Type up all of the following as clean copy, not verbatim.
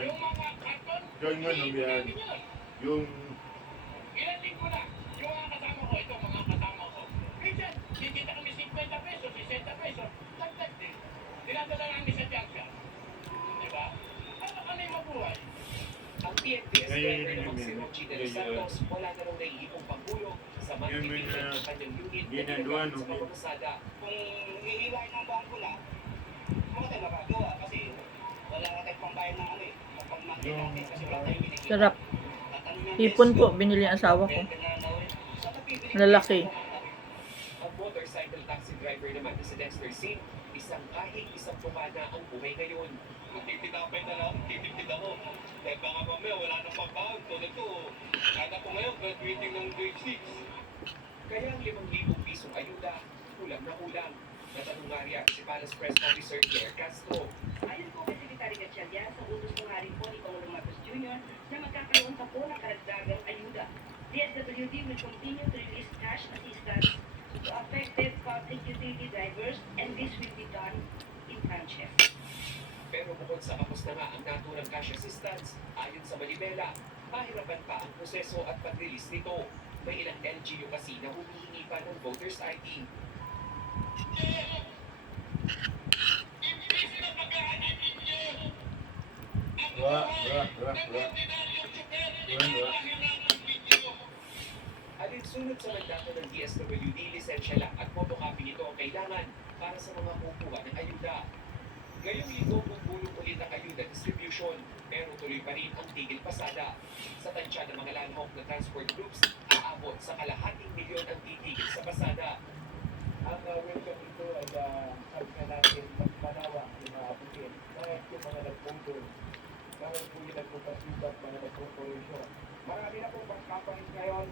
yan. Yung mga karton, Diyan nga nung yan. Yung ilan linggo na, yung mga kasama ko, ito mga kasama ko. Minsan, kikita kami 50 pesos, 60 pesos, dagdag din. Dinadala namin sa tiyansya. Di ba? Ano kami mabuhay? Ang PNPS driver namang si Rochi de los Santos wala na raw naiipong panggulo sa monthly payment ng kanyang unit na ginagamit sa pamamasada. Kung hihiwain ng bangko na, mga tayo magagawa kasi wala ka tayong pambayad ng ano eh. Kapag monthly natin kasi wala tayong binigay. Sarap. Hipon po, binili ang asawa ko. Lalaki. Ang motorcycle taxi driver naman na si Dexter Sim, isang kahit isang pumana ang buhay ngayon. Magtitipay na lang, titipid ako. Dahil baka mamaya wala nang pagbaon. Tulad ko, kada ko ngayon, graduating ng grade 6. Kaya ang 5,000 pisong ayuda, kulang na kulang. Natanong nga riyan si Palace Press Officer Claire Castro. Ayon po kay Secretary Gatchalian, sa utos po nga rin po ni Pangulong Marcos Jr. na magkakaroon pa po ng karagdagang ayuda. DSWD will continue to release cash assistance to affected public utility drivers and this will be done in tranches. Pero bukod sa kapos na nga ang naturang cash assistance, ayon sa Manibela, mahirapan pa ang proseso at pag-release nito. May ilang LGU kasi na humihingi pa ng voters ID. Alinsunod sa mandato ng DSWD, lisensya lang at photocopy nito ang kailangan para sa mga kukuha ng ayuda. Ngayong linggo, bubulong ulit ang ayuda distribution, pero tuloy pa rin ang tigil pasada. Sa tansya ng mga landhawk na transport groups, aabot sa kalahating milyon ang titigil sa pasada. Ang welcome ito ay sabi nga natin magpanawa yung mga abutin. Kahit yung mga nagpungkol, kahit po yung nagpupasibat, mga nagpungkolisyon. Marami na pong companies ngayon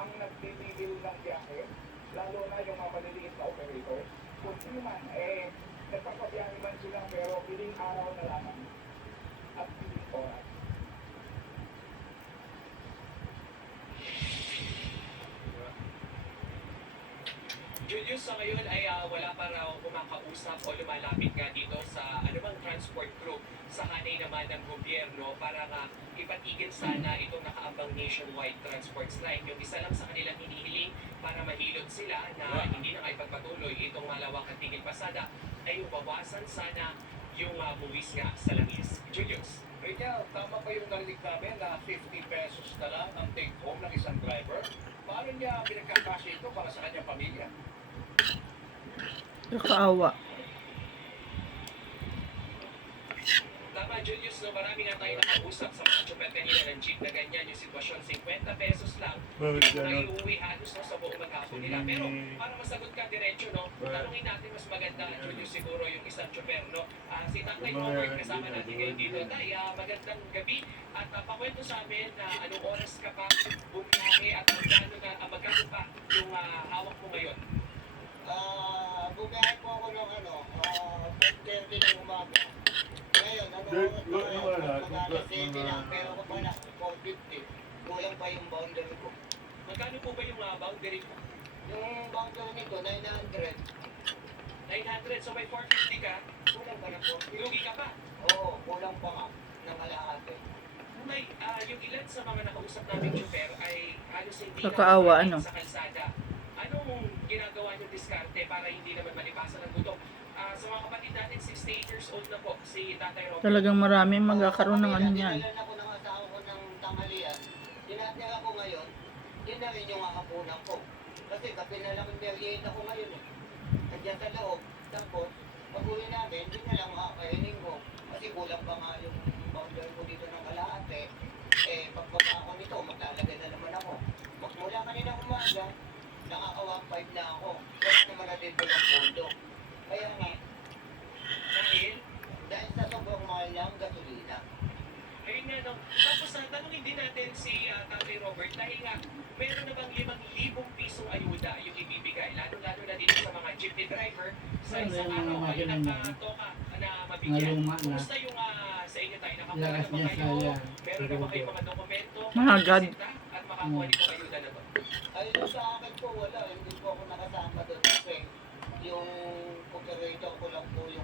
ang nagtitigil ng biyahe, lalo na yung mga maliliit na operators. Kung sino man, nagpapabiyahe man sila pero piling araw na lamang at piling oras. Julius, sa ngayon ay wala pa raw kumakausap o lumalapit nga dito sa anumang transport group sa hanay naman ng gobyerno para nga ipatigil sana itong nakaambang nationwide transport strike. Yung isa lang sa kanilang hinihiling para mahilot sila na hindi na ipagpatuloy itong malawakang tigil pasada ay yung bawasan sana yung buwis nga sa langis. Julius. Kaya tama pa yung narinig namin na 50 pesos na lang ang take home ng isang driver. Paano niya pinagkakasya ito para sa kanyang pamilya? Nakaawa. Tama, Julius, no, marami nga tayo nakausap sa mga chopper kanina ng jeep na ganyan yung sitwasyon, 50 pesos lang. Bakit Yung ganon? iuwi halos no, sa buong maghapon nila. Pero para masagot ka diretso, no, tanungin natin mas maganda, Julius, siguro yung isang chopper, no. Si Tatay Robert, kasama natin ngayon dito. Tay, magandang gabi at pakwento sa amin na anong oras ka pa bumiyahe at magkano pa yung hawak mo ngayon. Bumiyahe po ako ng 10:30 ng umaga. Ngayon, mag-alas 7 lang, pero kapag na 4:50, kulang pa yung boundary ko. Magkano po ba yung boundary mo? Yung boundary nito, 900. 900, so may 450 ka, Kulang pa ng 450. lugi ka pa. Oo, kulang pa nga ng kalahati. May, yung ilan sa mga nakausap namin chopper ay halos hindi Kakaawa, na ano? sa kalsada. Anong ginagawa niyo diskarte para hindi naman malipasan ng gutom? Sa mga kapatid natin, 68 years old na po, si Tatay Robert. Talagang marami magkakaroon ng ano niyan. Dinalan ako ng asawa ko ng tanghalian. Dinatira ko ngayon, yun na rin yung hapunan ko. Kasi kape na lang yung merienda ko ngayon eh. Nandiyan sa loob. Tapos, pag-uwi namin, yun na lang kakainin ko. Kasi kulang pa nga yung boundary ko dito ng kalahati. Pagbaba ako nito, maglalagay na naman ako. Magmula kanina umaga, nakaka-1.5 na ako. Kaya naman natin ko ng pondo. Kaya nga, dahil sa sobrang mahal ng gasolina. Ayun nga, no? Tapos tanongin din natin si Tatay Robert dahil nga meron na bang 5,000 pisong ayuda yung ibibigay, lalo-lalo na dito sa mga jeepney driver sa isang araw ay nakatoka na mabigyan. Kumusta yung sa inyo tayo? Nakakuha na ba kayo? Meron na ba kayo mga dokumento? Mahagad. At makakuha nito ayuda na to? Ayun sa akin po, wala. Hindi po ako nakasama doon kasi yung operator ko lang po yung